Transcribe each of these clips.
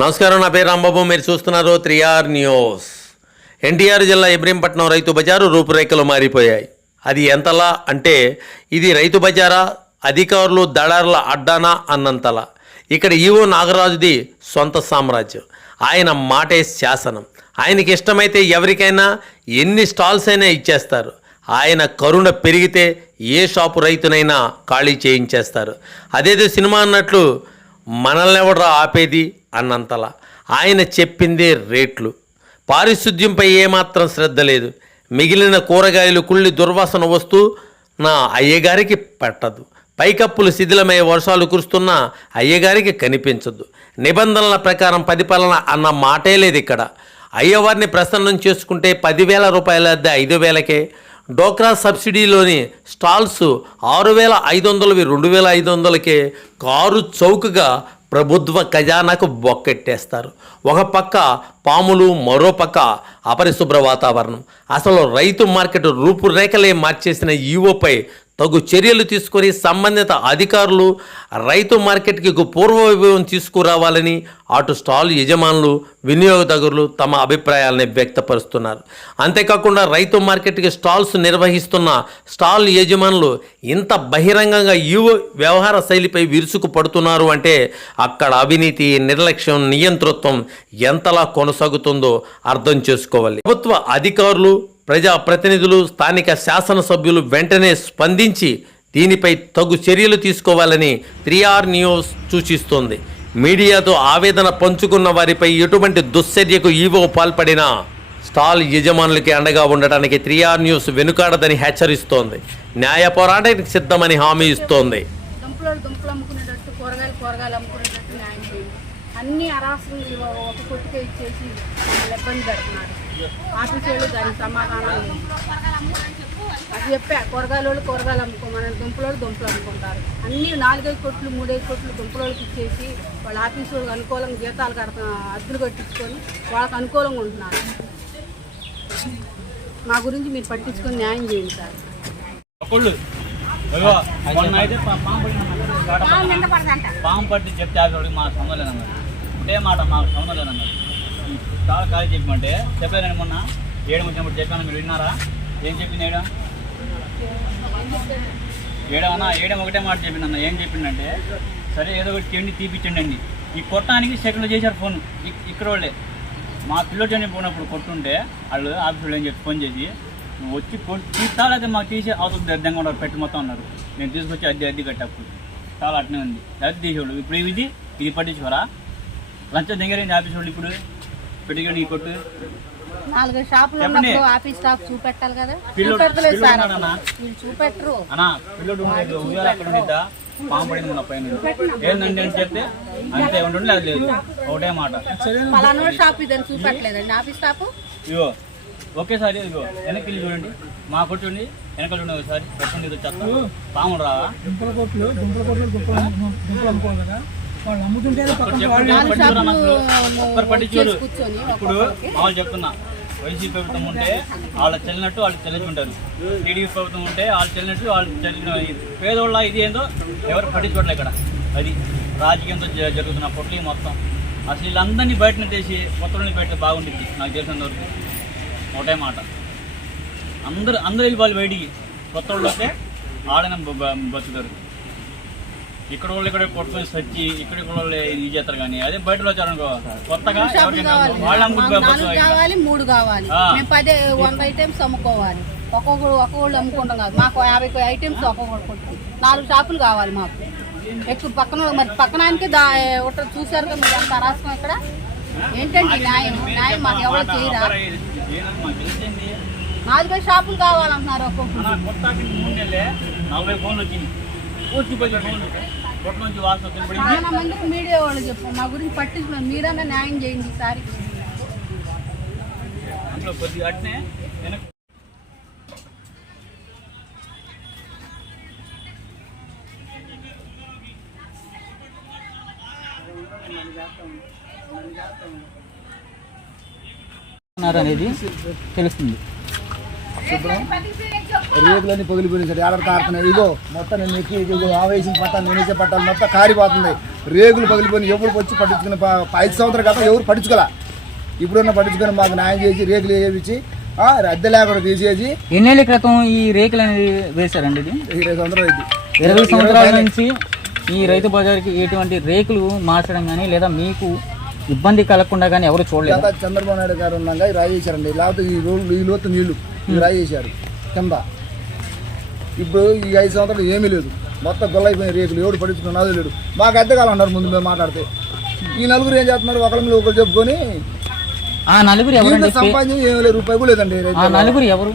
నమస్కారం నా పేరు రాంబాబు. మీరు చూస్తున్నారు త్రిఆర్ న్యూస్. ఎన్టీఆర్ జిల్లా ఇబ్రహీంపట్నం రైతు బజారు రూపురేఖలు మారిపోయాయి. అది ఎంతలా అంటే ఇది రైతు బజారా అధికారులు దళారుల అడ్డానా అన్నంతలా. ఇక్కడ ఈవో నాగరాజుది సొంత సామ్రాజ్యం. ఆయన మాటే శాసనం. ఆయనకి ఇష్టమైతే ఎవరికైనా ఎన్ని స్టాల్స్ అయినా ఇచ్చేస్తారు. ఆయన కరుణ పెరిగితే ఏ షాపు రైతునైనా ఖాళీ చేయించేస్తారు. అదేదో సినిమా అన్నట్లు మనల్ని ఎవడరా ఆపేది? అన్నంతలా. ఆయన చెప్పిందే రేట్లు. పారిశుద్ధ్యంపై ఏమాత్రం శ్రద్ధ లేదు. మిగిలిన కూరగాయలు కుళ్ళి దుర్వాసన వస్తూ నా అయ్యగారికి పట్టదు. పైకప్పులు శిథిలమై వర్షాలు కురుస్తున్నా అయ్యగారికి కనిపించదు నిబంధనల ప్రకారం పరిపాలన అన్న మాటే లేదు ఇక్కడ. అయ్యవారిని ప్రసన్నం చేసుకుంటే పదివేల రూపాయల అద్దె ఐదు వేలకే. డోక్రా సబ్సిడీలోని స్టాల్స్ ఆరు వేల ఐదు వందలవి రెండు వేల ఐదు వందలకే. కారు చౌకగా ప్రభుత్వ ఖజానాకు బొక్కెట్టేస్తారు. ఒక పక్క పాములు మరో పక్క అపరిశుభ్ర వాతావరణం. అసలు రైతు మార్కెట్ రూపురేఖలే మార్చేసిన ఈవోపై తగు చర్యలు తీసుకొని సంబంధిత అధికారులు రైతు మార్కెట్కి పూర్వ వైభవం తీసుకురావాలని అటు స్టాల్ యజమానులు వినియోగదారులు తమ అభిప్రాయాలని వ్యక్తపరుస్తున్నారు. అంతేకాకుండా రైతు మార్కెట్కి స్టాల్స్ నిర్వహిస్తున్న స్టాల్ యజమానులు ఇంత బహిరంగంగా ఈవో వ్యవహార శైలిపై విరుచుకు పడుతున్నారు అంటే అక్కడ అవినీతి నిర్లక్ష్యం నియంతృత్వం ఎంతలా కొనసాగుతుందో అర్థం చేసుకోవాలి. ప్రభుత్వ అధికారులు ప్రజాప్రతినిధులు స్థానిక శాసనసభ్యులు వెంటనే స్పందించి దీనిపై తగు చర్యలు తీసుకోవాలని త్రీఆర్ న్యూస్ సూచిస్తోంది. మీడియాతో ఆవేదన పంచుకున్న వారిపై ఎటువంటి దుశ్చర్యకు ఈవో పాల్పడినా స్టాల్ యజమానులకి అండగా ఉండటానికి త్రీఆర్ న్యూస్ వెనుకాడదని హెచ్చరిస్తోంది. న్యాయ పోరాటానికి సిద్ధమని హామీ ఇస్తోంది. అన్ని అరాసంగా ఒక కొట్టుకే ఇచ్చేసి ఇబ్బంది పెడుతున్నారు. ఆఫీస్ వాళ్ళు దానికి సమాధానం లేదు. అది చెప్పా కూరగాయల వాళ్ళు కూరగాయలు అమ్ముకోమని దుంపలు వాళ్ళు దుంపలు అమ్ముకుంటారు. అన్ని నాలుగైదు కొట్లు మూడైదు కొట్లు దుంపల వాళ్ళకి ఇచ్చేసి వాళ్ళ ఆఫీస్ వాళ్ళకి అనుకూలంగా జీతాలు కడతా అద్దెలు కట్టించుకొని వాళ్ళకి అనుకూలంగా ఉంటున్నారు. మా గురించి మీరు పట్టించుకొని న్యాయం చేయండి సార్. పాము పట్టి చెప్తే ఆవిడ మా సంబంధం ఒకటే మాట మాకు సంబంధం చాలా ఖాళీ చెప్పమంటే చెప్పారండి మొన్న. ఏడు వచ్చినప్పుడు చెప్పాను మీరు విన్నారా? ఏం చెప్పింది ఏడా? ఏడమన్నా ఏడం ఒకటే మాట చెప్పింది అన్న. ఏం చెప్పిందంటే సరే ఏదో ఒకటి చేయండి తీపిచ్చండి అండి ఈ కొట్టడానికి సెకండ్లో చేశారు ఫోన్. ఇక్కడ వాళ్ళే మా పిల్లలు చనిపోయినప్పుడు కొట్టుంటే వాళ్ళు ఆఫీసులో ఏం చెప్పి ఫోన్ చేసి నువ్వు వచ్చి కొట్టి తీస్తా మాకు తీసి అవతల అర్థంగా ఉన్నారు పెట్టి మొత్తం ఉన్నారు నేను తీసుకొచ్చి అద్దె అద్దె కట్టప్పుడు. చాలా అట్నే ఉంది. అద్దె తీసేవాళ్ళు. ఇప్పుడు ఇది ఇది పట్టించుకోరా? లంచం దగ్గర ఆఫీస్ వాళ్ళు ఇప్పుడు? పెట్టుకొని ఈ కొట్టు. నాలుగు షాపులు. ఉన్నప్పుడు ఆఫీస్ స్టాఫ్ చూపెట్టాలి కదా. చూపెట్టలేదు సార్? వీళ్ళు చూపెట్టరు. అన్నా పిల్లడు ఉండేది. ఉదయాలు అక్కడ ఉండిద్దా? పాము పడింది మన పైన ఏంటంటే అని చెప్తే అంతే ఉండండి లేదు లేదు. ఒకటే మాట. పలానా షాప్ ఇదని చూపెట్టలేదండి. Office staff? ఇగో ఒకేసారి ఇగో వెనక్కి వెళ్ళి చూడండి. మా కొట్టు చూడండి వెనక చూడండి ఒకసారి. పెట్టండి ఇది వచ్చేస్తా పాములు రావా? వాళ్ళు అమ్ముతుంటే పక్కన ఇప్పుడు. మామూలు చెప్తున్నా. వైసీపీ ప్రభుత్వం ఉంటే వాళ్ళ చెల్లినట్టు వాళ్ళు చెల్లించుంటారు టీడీపీ ప్రభుత్వం ఉంటే వాళ్ళు చెల్లినట్టు వాళ్ళు చెల్లిన పేదోళ్ళ ఇది ఏందో ఎవరు పట్టించుకోవట్లే ఇక్కడ. అది రాజకీయంతో జ- జరుగుతున్న పొట్లి మొత్తం. అసలు వీళ్ళందరినీ బయట నెట్టేసి కొత్తని బయట బాగుంటుంది నాకు తెలిసినంత వరకు. ఒకటే మాట. అందరూ అందరూ వెళ్ళిపోవాలి బయటికి. కొత్త వాళ్ళు వస్తే ఆడన బతుకుతారు. ఇక్కడ వాళ్ళు ఇక్కడ కొట్టుకొని సచ్చి ఇక్కడ వాళ్ళు ఇది చేస్తారు కానీ అదే బయట వచ్చారనుకో కొత్తగా కావాలి. వాళ్ళు నాలుగు మూడు కావాలి. ఆ. మేము పదే వంద ఐటమ్స్ అమ్ముకోవాలి. ఒక్కొక్కరు ఒక్కొక్కళ్ళు అమ్ముకుంటాం కాదు. మాకు యాభై ఐటమ్స్ ఒక్కొక్కరు కొట్టు నాలుగు షాపులు కావాలి మాకు. ఎక్కువ పక్కన మరి పక్కన ఆయనకి దా ఒకటి చూసారు కదా మీరు అంత అరాచకం ఇక్కడ? ఏంటండి న్యాయం? న్యాయం మాకు ఎవరు చేయరా? నాలుగైదు షాపులు కావాలంటున్నారు ఒక్కొక్కరు. నలభై ఫోన్లు వచ్చింది ఫోన్లు నుంచి వాసన చాలా మందికి మీడియా వాళ్ళు చెప్పు మా గురించి పట్టించుకున్నారు మీరన్నా న్యాయం చేయండి ఈసారి అందులో కొద్దిగా అట్నే వెనక్కి. అనేది తెలుస్తుంది. రేకులన్నీ పగిలిపోయినాయి సార్. ఏడాది కారుతున్నాయి ఇగో మొత్తం నేను ఎక్కి ఇదిగో ఆవేశం పట్టాలి నేను ఇచ్చే పట్టాలి మొత్తం కారిపోతుంది రేగులు పగిలిపోయి ఎవరు వచ్చి పట్టించుకుని ఐదు సంవత్సరాల క్రితం ఎవరు పట్టించుకోలే. ఇప్పుడున్న పట్టించుకొని మాకు న్యాయం చేసి రేకులు వేయించి ఆ, అద్దె లేకుండా తీసేసి. ఎన్నేళ్ళ క్రితం ఈ రేకులు అనేది వేశారండి ఇది? ఇరవై సంవత్సరాలు ఇరవై సంవత్సరాల నుంచి ఈ రైతు బజార్కి ఎటువంటి రేకులు మార్చడం కానీ లేదా మీకు ఇబ్బంది కలగకుండా కానీ ఎవరు చూడలేదు? చంద్రబాబు నాయుడు గారు ఈ రాయి వేశారండి. లేకపోతే ఈ రోడ్లు ఈ లోతు నీళ్ళు రాయి వేశారు. కింద ఇప్పుడు ఈ ఐదు సంవత్సరాలు ఏమీ లేదు. మొత్తం గొల్లైపోయిన రేకులు ఎవడు పట్టించుకున్నది లేడు. మాకు అద్దెకాలం అన్నారు ముందు మేము మాట్లాడితే. ఈ నలుగురు ఏం చేస్తున్నారు? ఒకరి మీద ఒకరు చెప్పుకొని ఆ నలుగురు సంపాదించి ఏమీ లేదు రూపాయి కూడా లేదండి నలుగురు ఎవరు?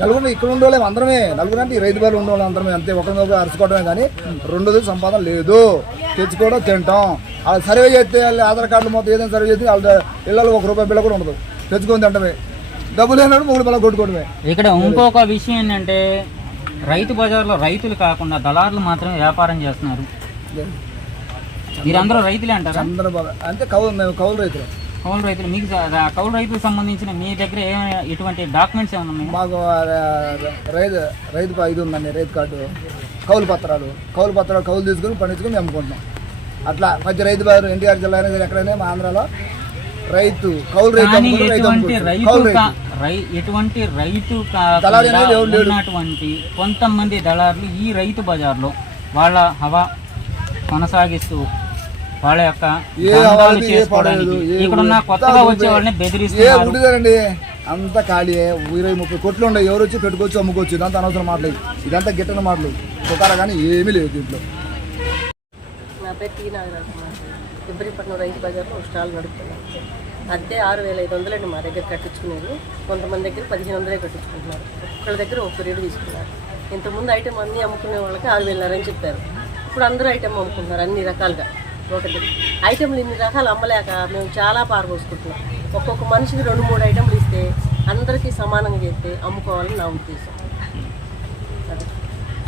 నలుగురు ఇక్కడ ఉండేవాళ్ళం అందరమే. నలుగురు అంటే ఈ రైతు బాలు ఉండేవాళ్ళం అందరమే. అంతే ఒకరినొకరు అరుచుకోవడమే కానీ రెండోది సంపాదన లేదు. తెచ్చుకోవడం తింటాం వాళ్ళు సర్వే చేస్తే వాళ్ళ ఆధార్ కార్డులు మొత్తం ఏదైనా సర్వే చేస్తే వాళ్ళ ఇళ్ళలో ఒక రూపాయి బిల్ల కూడా ఉండదు. తెచ్చుకొని తింటమే. డబ్బులు లేనాడు మూడు బిల్ల కొట్టుకోవడమే ఇక్కడ ఇంకొక విషయం ఏంటంటే రైతు బజార్లో రైతులు కాకుండా దళారులు మాత్రమే వ్యాపారం చేస్తున్నారు. మీరందరూ రైతులే అంటారా? చంద్రబాబు అంటే కౌలు మేము కౌలు రైతులు. కౌలు రైతులు మీకు కౌలు రైతులకు సంబంధించిన మీ దగ్గర ఏమైనా ఎటువంటి డాక్యుమెంట్స్ ఏమైనా ఉన్నాయా? మాకు ఆ, రైతు రైతు ప- ఇది ఉందండి రైతు కార్డు. కౌలు పత్రాలు. కౌలు పత్రాలు కౌలు తీసుకొని పండించుకొని మేము అమ్ముకుంటున్నాం. అట్లా మధ్య రైతు బారు ఎన్టీఆర్ జిల్లా సరే ఎక్కడైనా మా ఆంధ్రాలో రైతు కౌలు రైతు ఎటువంటి. రైతు. ఉన్నటువంటి కొంతమంది దళారులు ఈ రైతు బజార్లో వాళ్ళ హవా కొనసాగిస్తూ వాళ్ళ యొక్క చేసుకోవడానికి ఇక్కడున్న ఊరు- కొత్తగా వచ్చే వాళ్ళని బెదిరిస్తున్నారు. ఉడిదారండి అంత ఖాళీ ఇరవై ముప్పై కొట్లు ఉన్నాయి. ఎవరు వచ్చి పెట్టుకోవచ్చు అమ్ముకోవచ్చు? ఇదంతా అనవసరం మాటలు. ఇదంతా గిట్టని మాటలు. దుకాణం కానీ ఏమీ లేదు దీంట్లో. నా పేరు టీ నాగరాజు ఇబ్రహీపట్నం రైతు బజార్లో ఒక స్టాల్ నడుపుతున్నాను అద్దె ఆరు వేల ఐదు వందలండి మా దగ్గర కట్టించుకునేది. కొంతమంది దగ్గర పదిహేను వందలే కట్టించుకుంటున్నారు. ఒక్కళ్ళ దగ్గర ఒక్క రేటు తీసుకున్నారు. ఇంతకుముందు ఐటెం అన్నీ అమ్ముకునే వాళ్ళకి ఆరు వేలన్నర అని చెప్పారు. ఇప్పుడు అందరూ ఐటెం అమ్ముకుంటున్నారు అన్ని రకాలుగా. ఒకటి. ఐటెంలు ఇన్ని రకాలు అమ్మలేక మేము చాలా పారబోసుకుంటున్నాం. ఒక్కొక్క మనిషికి రెండు మూడు ఐటెంలు ఇస్తే అందరికీ సమానంగా చేస్తే అమ్ముకోవాలని నా ఉద్దేశం.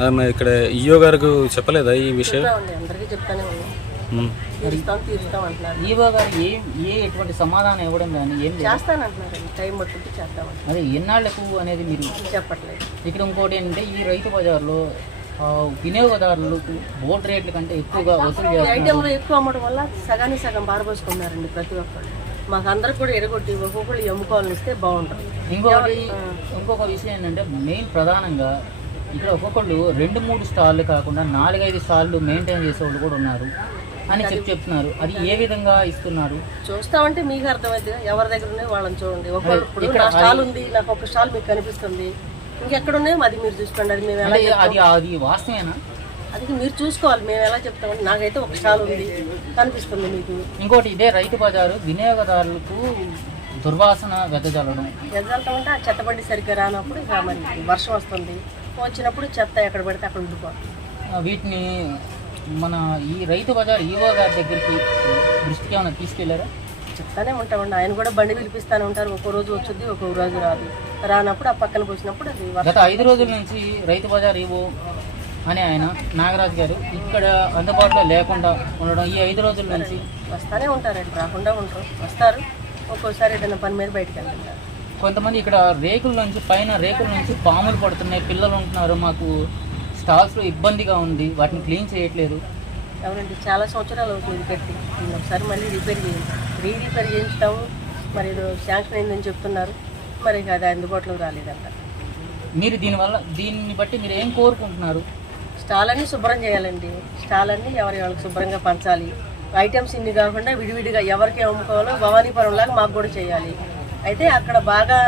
అది. ఇక్కడ ఇయో గారికి చెప్పలేదా ఈ విషయం? అందరికీ చెప్తానే ఉన్నాం. తీరుస్తాం తీరుస్తాం అంటున్నారు. ఈవో గారు ఏ ఏ ఎటువంటి సమాధానం ఇవ్వడం కానీ ఏం లేదు. చేస్తానంటున్నారండి టైం పట్టుకుంటే చేస్తామని అదే ఎన్నాళ్ళకు అనేది మీరు చెప్పట్లేదు. ఇక్కడ ఇంకోటి ఏంటంటే ఈ రైతు బజార్లో వినియోగదారులకు బోర్డు రేట్ల కంటే ఎక్కువగా వసూలు చేస్తున్నారు. ఎక్కువ అమ్మడం వల్ల సగానికి సగం పారబోసుకున్నారండి ప్రతి ఒక్కళ్ళు. మాకు అందరికి కూడా ఎరగొట్టి ఒక్కొక్కళ్ళు ఎమ్ముకోవాలని ఇస్తే బాగుంటుంది. ఇంకొకటి ఇంకొక విషయం ఏంటంటే మెయిన్ ప్రధానంగా ఇక్కడ ఒక్కొక్కళ్ళు రెండు మూడు స్టాళ్ళు కాకుండా నాలుగైదు స్టాళ్ళు మెయింటైన్ చేసేవాళ్ళు కూడా ఉన్నారు. అని చెప్పి చెప్తున్నారు. అది ఏ విధంగా ఇస్తున్నారు? చూస్తామంటే మీకు అర్థమైంది ఎవరి దగ్గర ఉన్నాయో వాళ్ళని చూడండి. ఇక్కడ నా స్టాల్ ఉంది నాకు ఒక స్టాల్ మీకు కనిపిస్తుంది. ఇంకెక్కడ ఉన్నాయో అది మీరు చూసుకోండి అది మేము ఎలా అది అది వాస్తవేనా? అది మీరు చూసుకోవాలి మేము ఎలా చెప్తామండి నాకైతే ఒక స్టాల్ ఉంది కనిపిస్తుంది మీకు. ఇంకోటి ఇదే రైతు బజారు వినియోగదారులకు దుర్వాసన వెదజల్లడం. ఎగ్జాల్టం అంటే ఆ చెత్తబండి సరిగ్గా రానప్పుడు మరి వర్షం వస్తుంది. వచ్చినప్పుడు చెత్త ఎక్కడ పడితే అక్కడ ఉండిపోతుంది. ఆ, వీటిని మన ఈ రైతు బజార్ ఈవో గారి దగ్గరికి దృష్టికి ఏమైనా తీసుకెళ్ళారా? చెప్తానే ఉంటామండి. ఆయన కూడా బండి పిలిపిస్తానే ఉంటారు. ఒక్కో రోజు వచ్చుద్ది ఒక్కో రోజు రాదు. రానప్పుడు ఆ పక్కన పోసినప్పుడు అది గత ఐదు రోజుల నుంచి రైతు బజార్ ఈవో అని ఆయన నాగరాజు గారు ఇక్కడ అందుబాటులో లేకుండా ఉండడం ఈ ఐదు రోజుల నుంచి వస్తానే ఉంటారండి. రాకుండా ఉంటారు వస్తారు. ఒక్కోసారి ఏదైనా పని మీద బయటకు వెళ్తుంటారు. కొంతమంది ఇక్కడ రేకుల నుంచి పైన రేకుల నుంచి పాములు పడుతున్నాయి. పిల్లలు ఉంటున్నారు మాకు. స్టాల్స్లో ఇబ్బందిగా ఉంది వాటిని క్లీన్ చేయట్లేదు. అవునండి చాలా సంవత్సరాలు అవుతుంది పెట్టి ఒకసారి మళ్ళీ రిపేర్ చేయండి. రీ రిపేర్ చేయించుతాము. మరి ఏదో శాంక్షన్ అయిందని చెప్తున్నారు. మరి అది అందుబాటులోకి రాలేదంట. మీరు దీనివల్ల దీన్ని బట్టి మీరు ఏం కోరుకుంటున్నారు? స్టాల్ అన్ని శుభ్రం చేయాలండి. స్టాల్ అన్ని ఎవరి వాళ్ళకి శుభ్రంగా పంచాలి. ఐటమ్స్ ఇన్ని కాకుండా విడివిడిగా ఎవరికి అమ్ముకోవాలో భవానీపురం లాగా మాకు కూడా చేయాలి. అయితే అక్కడ బాగా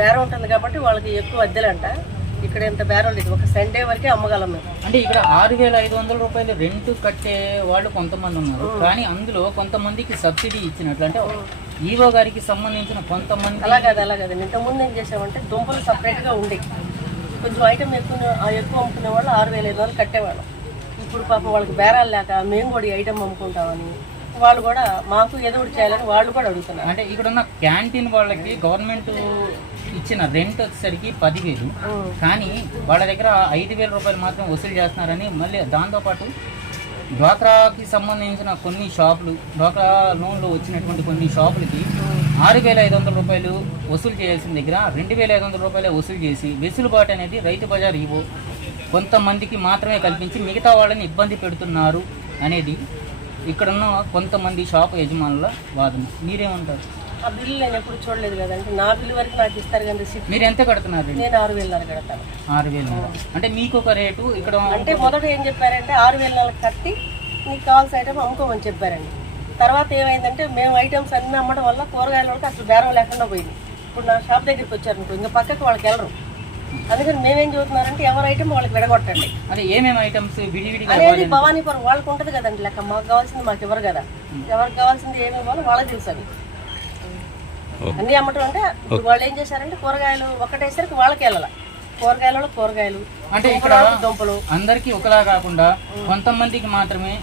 బేరం ఉంటుంది కాబట్టి వాళ్ళకి ఎక్కువ అద్దెలంట. ఇక్కడ ఎంత బేరం లేదు ఒక సండే వరకే అమ్మగలం మేము. అంటే ఇక్కడ ఆరు వేల ఐదు వందల రూపాయలు రెంట్ కట్టే వాళ్ళు కొంతమంది ఉన్నారు. కానీ అందులో కొంతమందికి సబ్సిడీ ఇచ్చినట్లు అంటే ఈవో గారికి సంబంధించిన కొంతమంది అలా కాదు అలా కాదు ఇంతకుముందు ఏం చేసామంటే దుంపలు సపరేట్గా ఉండేవి కొంచెం ఐటమ్ ఎక్కువ ఎక్కువ అమ్ముకునే వాళ్ళు ఆరు వేల ఐదు వందలు కట్టేవాళ్ళం. ఇప్పుడు పాపం వాళ్ళకి బేరాలు లేక మేము కూడా ఈ ఐటమ్ అమ్ముకుంటామని వాళ్ళు కూడా మాకు ఏదో ఒకటి చేయాలని వాళ్ళు కూడా అడుగుతున్నారు. అంటే ఇక్కడ ఉన్న క్యాంటీన్ వాళ్ళకి గవర్నమెంట్ ఇచ్చిన రెంట్ వచ్చేసరికి పదివేలు. కానీ వాళ్ళ దగ్గర ఐదు వేల రూపాయలు మాత్రం వసూలు చేస్తున్నారని మళ్ళీ దాంతోపాటు డ్వాక్రాకి సంబంధించిన కొన్ని షాపులు డ్వాక్రా లోన్లో వచ్చినటువంటి కొన్ని షాపులకి ఆరు వేల ఐదు వందల రూపాయలు వసూలు చేయాల్సిన దగ్గర రెండు వేల ఐదు వందల రూపాయలే వసూలు చేసి వెసులుబాటు అనేది రైతు బజార్ ఇవ్వు కొంతమందికి మాత్రమే కల్పించి మిగతా వాళ్ళని ఇబ్బంది పెడుతున్నారు అనేది ఇక్కడున్న కొంతమంది షాప్ యజమానుల వాదన. మీరేమంటారు? ఆ బిల్లు నేను ఎప్పుడు చూడలేదు కదండి నా బిల్లు వరకు నాకు ఇస్తారు కానీ రిసిప్ట్ మీరు ఎంత కడుతున్నారు నేను ఆరు వేలు కడతాను. ఆరు వేలు అంటే మీకు ఒక రేటు ఇక్కడ అంటే మొదట ఏం చెప్పారంటే ఆరు వేల కట్టి నీకు కావాల్సిన ఐటమ్ అమ్ముకోమని చెప్పారండి. తర్వాత ఏమైందంటే మేము ఐటమ్స్ అన్ని అమ్మడం వల్ల కూరగాయల వరకు అసలు బేరం లేకుండా పోయింది. ఇప్పుడు నా షాప్ దగ్గరికి వచ్చారు ఇంకా పక్కకి వాళ్ళకి వెళ్ళరు. అందుకని మేమేం చూస్తున్నారంటే ఎవరి ఐటమ్ వాళ్ళకి విడగొట్టండి. అంటే ఏమేమి ఐటమ్స్ విడివిడిగా అనేది భవానీపురం వాళ్ళకు ఉంటుంది కదండి లెక్క మాకు కావాల్సింది మాకు ఇవ్వరు కదా. ఎవరికి కావాల్సింది ఏమి ఇవ్వాలో వాళ్ళకి తెలుసు అది అన్ని అమ్మటం అంటే వాళ్ళు ఏం చేశారంటే కూరగాయలు ఒకటేసరికి వాళ్ళకి వెళ్ళాలి. కూరగాయలలో కూరగాయలు అంటే ఇక్కడ దుంపలు. దుంపలు అందరికీ ఒకలా కాకుండా కొంతమందికి మాత్రమే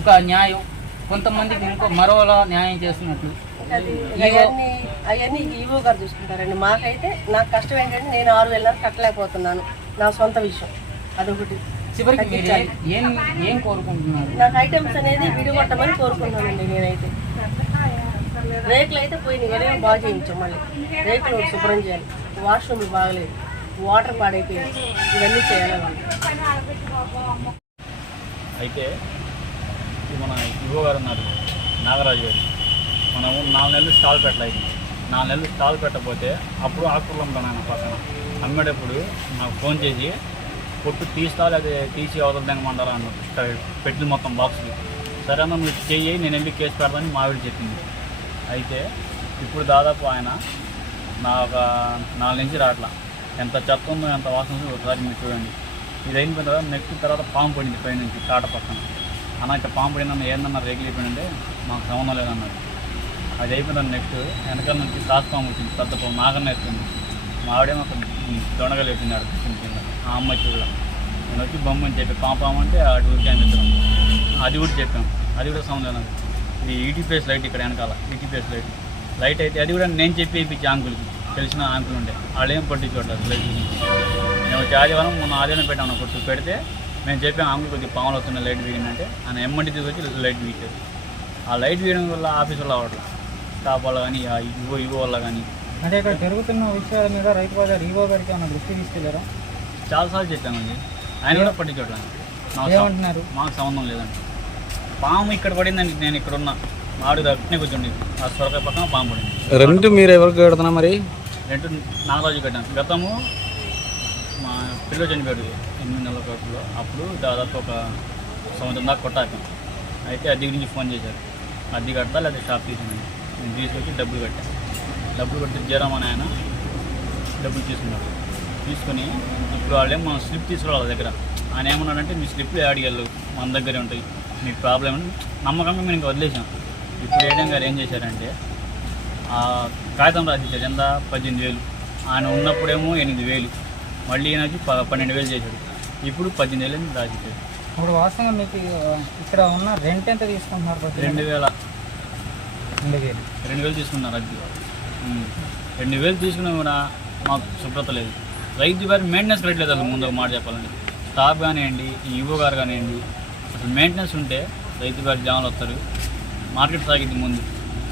ఒక న్యాయం కొంతమందికి ఇంకో మరోలా న్యాయం చేస్తున్నట్లు అది అవన్నీ అవన్నీ ఈవో గారు చూసుకుంటారండి. మాకైతే నాకు కష్టం ఏంటంటే నేను ఆరు వేల కట్టలేకపోతున్నాను. నా సొంత విషయం. అదొకటి. చివరికి మీరు ఏ- ఏం ఏం కోరుకుంటున్నారు? నాకు ఐటమ్స్ అనేది విడిగొట్టమని కోరుకున్నానండి నేనైతే. రేకులు అయితే పోయినాయి. ఏదో బాగా చేయించాం మళ్ళీ. రేకులు ఒకటి శుభ్రం చేయాలి. వాష్రూమ్లు బాగలేదు. వాటర్ పాడైపోయింది ఇవన్నీ చేయాలి వాళ్ళు. అయితే మన యువ గారు ఉన్నారు నాగరాజు గారు. మనము నాలుగు నెలలు స్టాల్ పెట్టలేదు. నాలుగు నెలలు స్టాల్ పెట్టకపోతే అప్పుడు ఆకుకూరలు నాన్న పక్కన. అమ్మేటప్పుడు నాకు ఫోన్ చేసి పొట్టు తీస్తా లేదా తీసి అవతల మండాలా అన్నారు పెట్టిన మొత్తం బాక్స్కి సరే అన్న నువ్వు చెయ్యి నేను వెళ్ళి కేసు పెడతానని మావిడి చెప్పింది అయితే ఇప్పుడు దాదాపు ఆయన నా ఒక నాలుగు నుంచి రావట్లా. ఎంత చెత్త ఉందో ఎంత వాసన ఉందో ఒకసారి మీరు చూడండి. ఇది అయిన తర్వాత నెక్స్ట్ తర్వాత పాము పడింది పైనుంచి కాట పక్కన. అన్న ఇట్లా పాము పడిన ఏందన్న రేగులు మాకు సంబంధం లేదన్నారు అది అయిపోయిన నెక్స్ట్. వెనకాల నుంచి కాసు వచ్చింది పెద్ద పాము నాగన్న ఎత్తుంది. మా ఆవిడేమో ఒక దొండగలు ఎత్తుంది చిన్న కింద ఆ అమ్మాయి చూడ నేను వచ్చి బొమ్మ అని చెప్పి పాము పాము అంటే ఆడు ఊరికే ఇద్దరం అది కూడా చెప్పాం. అది కూడా సౌండ్ అన్నది ఇది ఈటీపీఎస్ లైట్ ఇక్కడ వెనకాల ఈటీపీఎస్ లైట్. లైట్ అయితే అది కూడా నేను చెప్పి ఇప్పించి ఆంకులకి. తెలిసిన ఆంకులు ఉండే. వాళ్ళు ఏం పట్టించుకోవట్లేదు లైట్ గురించి మేము వచ్చి ఆదివారం మొన్న ఆదివారం పెట్టాము కొట్టు. పెడితే మేము చెప్పాం ఆంకులు కొద్దిగా పాములు వస్తున్నాయి లైట్ వీగిందంటే ఆయన ఎమ్మంటి తీసుకొచ్చి లైట్ వీగారు ఆ లైట్ వీయడం వల్ల ఆఫీసులో అవ్వట్లేదు స్టాఫ్ వల్ల కానీ ఆ ఇవో ఇవో వల్ల కానీ. అంటే ఇక్కడ జరుగుతున్న విషయాల మీద రైతు బజార్ ఈవో గారికి ఏమైనా దృష్టి తీసుకెళ్ళారా? చాలాసార్లు చెప్పామండి. ఆయన కూడా పట్టించుకోవట్లేదు ఏమంటున్నారు? మాకు సంబంధం లేదండి. పాము ఇక్కడ పడిందండి నేను ఇక్కడ ఉన్నా మాడు అట్నే కూర్చోండి ఆ సొరకాయ పక్కన పాము పడింది. రెంట్ మీరు ఎవరికి కడుతున్నా మరి? రెండు నాగరాజు కట్టాను గతము మా పిల్ల చనిపోయాడు ఎనిమిది నెలల కడుపులో అప్పుడు దాదాపు ఒక సంవత్సరం దాకా కొట్టాక. అయితే అద్దె గురించి ఫోన్ చేశారు. అద్దె కడతా లేదా షాప్ తీసుకుని నేను తీసుకొచ్చి డబ్బులు కట్టాను డబ్బులు కట్టి జీరం అని ఆయన డబ్బులు తీసుకున్నాడు. తీసుకొని ఇప్పుడు వాళ్ళేమో మనం స్లిప్ తీసుకురావాలి వాళ్ళ దగ్గర. ఆయన ఏమన్నాడంటే మీ స్లిప్లు అడిగెళ్ళు మన దగ్గరే ఉంటాయి. మీకు ప్రాబ్లం అని నమ్మకంగా మేము ఇంకా వదిలేసాం. ఇప్పుడు ఏడం గారు ఏం చేశారంటే ఆ కాగితం రాసిచ్చాడు ఎంత? పద్దెనిమిది వేలు. ఆయన ఉన్నప్పుడేమో ఎనిమిది వేలు. మళ్ళీ ఈయనకి ప పన్నెండు వేలు చేశాడు. ఇప్పుడు పద్దెనిమిది వేలు రాసిచ్చాడు ఇప్పుడు వాస్తవంగా మీకు ఇక్కడ ఉన్న రెంట్ ఎంత తీసుకుంటున్నారు? రెండు వేల రెండు వేలు తీసుకున్నారు అద్దె రెండు వేలు తీసుకున్నా కూడా మాకు శుభ్రత లేదు. రైతు గారి మెయింటెనెన్స్ రేట్ లేదు అసలు ముందు ఒక మాట చెప్పాలండి స్టాఫ్ కానివ్వండి ఈ ఈవో గారు కానివ్వండి అసలు మెయింటెనెన్స్ ఉంటే రైతు గారి జనాలు వస్తారు. మార్కెట్ సాగింది ముందు.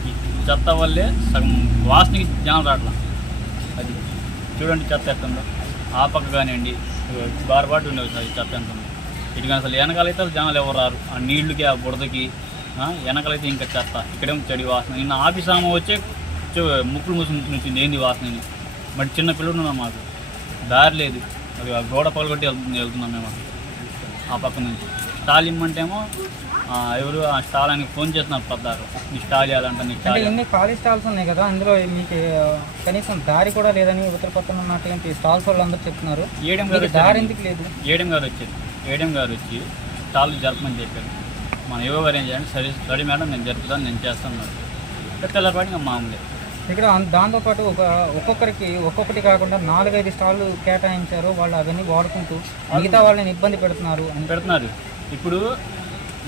ఈ చెత్త వల్లే సగం వాసనకి జనాలు రావట్లా అది చూడండి చెత్త ఎత్తుందో ఆ పక్క కానివ్వండి బారబాటు ఉండేవి సార్ చెత్త ఎంత ఉందో. ఇటు అసలు వెనకాలైతే అసలు జనాలు ఎవరు రారు. ఆ నీళ్ళకి ఆ బుడదకి వెనకాలైతే ఇంకా చెత్త. ఇక్కడేమో చెడి వాసన. నిన్న ఆఫీస్ ఆమె వచ్చే ముక్కులు మూసి నుంచి ఏంది వాసన అని మరి చిన్న పిల్లలు ఉన్నాం మాకు. దారి లేదు. అది ఆ గోడ పగలగొట్టి వెళ్తుంది వెళ్తున్నాం మేము ఆ పక్క నుంచి. స్టాల్ ఇమ్మంటేమో ఎవరు ఆ స్టాల్ ఆయనకి ఫోన్ చేస్తున్నారు పద్దారు నీ స్టాల్ ఇవ్వాలంట నీ స్టాల్ ఎన్ని ఖాళీ స్టాల్స్ ఉన్నాయి కదా అందులో మీకు కనీసం దారి కూడా లేదని ఉత్తర పక్కన ఉన్నటువంటి స్టాల్స్ వాళ్ళు అందరూ చెప్తున్నారు ఏడెం గారు దారి ఎందుకు లేదు? ఏడెం గారు వచ్చారు ఏడెం గారు వచ్చి స్టాల్ జరపమని చెప్పారు. మన యువ గారు ఏం చేయండి సరే సరే మేడం నేను జరుపుతాను నేను చేస్తాను తెల్లపాటి ఇంకా మామూలే. ఇక్కడ దాంతోపాటు ఒక ఒక్కొక్కరికి ఒక్కొక్కటి కాకుండా నాలుగైదు స్టాళ్ళు కేటాయించారు వాళ్ళు అవన్నీ వాడుకుంటూ మిగతా వాళ్ళని ఇబ్బంది పెడుతున్నారు. అని పెడుతున్నారు. ఇప్పుడు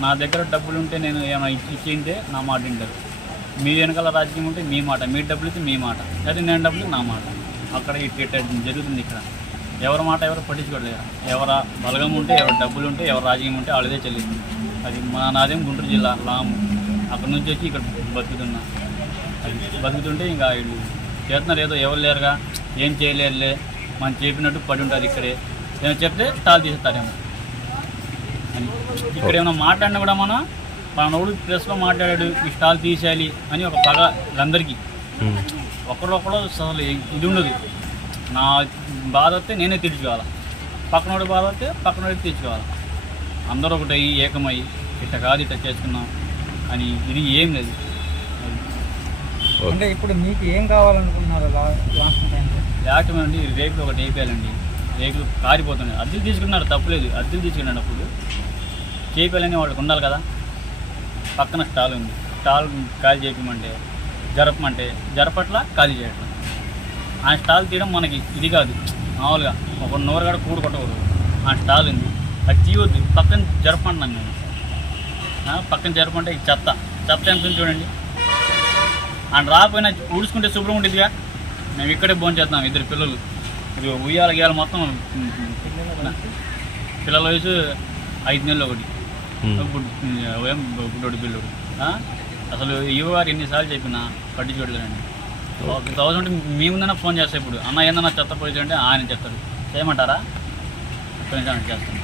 నా దగ్గర డబ్బులు ఉంటే నేను ఏమైనా ఇచ్చి ఇచ్చింటే నా మాట వింటారు. మీ వెనకాల రాజకీయం ఉంటే మీ మాట మీ డబ్బులు ఇస్తే మీ మాట. అదే నేను డబ్బులు నా మాట. అక్కడ జరుగుతుంది ఇక్కడ. ఎవరి మాట ఎవరు పట్టించుకోవట్లేదు ఎవర బలగం ఉంటే ఎవరు డబ్బులు ఉంటే ఎవరు రాజకీయం ఉంటే వాళ్ళదే చెల్లిస్తుంది. అది మా నాదేం గుంటూరు జిల్లా లాము. అక్కడ నుంచి వచ్చి ఇక్కడ బతుకుతున్నా. అది బతుకుతుంటే ఇంకా వీళ్ళు చేస్తున్నారు ఏదో ఎవరు లేరుగా ఏం చేయలేరులే మనం చెప్పినట్టు పడి ఉంటుంది ఇక్కడే. ఏమైనా చెప్తే స్టాల్ తీసేస్తారేమో. అని. ఇక్కడ ఏమైనా మాట్లాడినా కూడా మనం పలానోడు ప్రెస్లో మాట్లాడాడు ఈ స్టాల్ తీసేయాలి అని ఒక పగ అందరికీ. ఒకరొకరు అసలు ఇది ఉండదు. నా బాధ వస్తే నేనే తీర్చుకోవాలి. పక్కనోడి బాధ వస్తే పక్కనోడి తీర్చుకోవాలి. అందరూ ఒకటి ఏకమై ఇట్ట కాదు ఇట్ట చేసుకున్నాం. అని ఇది ఏం లేదు. అంటే ఇప్పుడు మీకు ఏం కావాలనుకున్నారు లా- లాస్ట్ టైంలో? అండి రేకులు ఒకటి వేపేయాలండి. రేకులు కారిపోతున్నాయి. అద్దెలు తీసుకున్నారు తప్పలేదు అద్దెలు తీసుకున్నప్పుడు చేపేయాలని వాళ్ళకి ఉండాలి కదా. పక్కన స్టాల్ ఉంది. స్టాల్ ఖాళీ చేయమంటే జరపమంటే జరపట్ల ఖాళీ చేయట్ల. ఆ స్టాల్ తీయడం మనకి ఇది కాదు. మామూలుగా ఒక నోరు కూడా కూడు కొట్టకూడదు. ఆ స్టాల్ ఉంది. అది తీయవద్దు పక్కన జరపండి నేను పక్కన జరపంటే ఈ చెత్త. చెత్త ఎంత ఉంది చూడండి. ఆయన రాకపోయినా ఊడ్చుకుంటే శుభ్రం ఉంటుందిగా మేము ఇక్కడే భోజనం చేద్దాం ఇద్దరు పిల్లలు. ఇది ఉయ్యాల గీయాల మొత్తం పిల్లల వయసు ఐదు నెలలు ఒకటి. బుడ్డోడు పిల్లోడు. ఆ? అసలు యువగారు ఎన్నిసార్లు చెప్పినా పట్టించుకోవట్లేదండి ఒక థౌసండ్ మీ ముందన్నా ఫోన్ చేస్తే ఇప్పుడు. అన్న ఏందన్నా చెత్త పోయి అంటే ఆయన చెప్తాడు చేయమంటారా? చేస్తాను.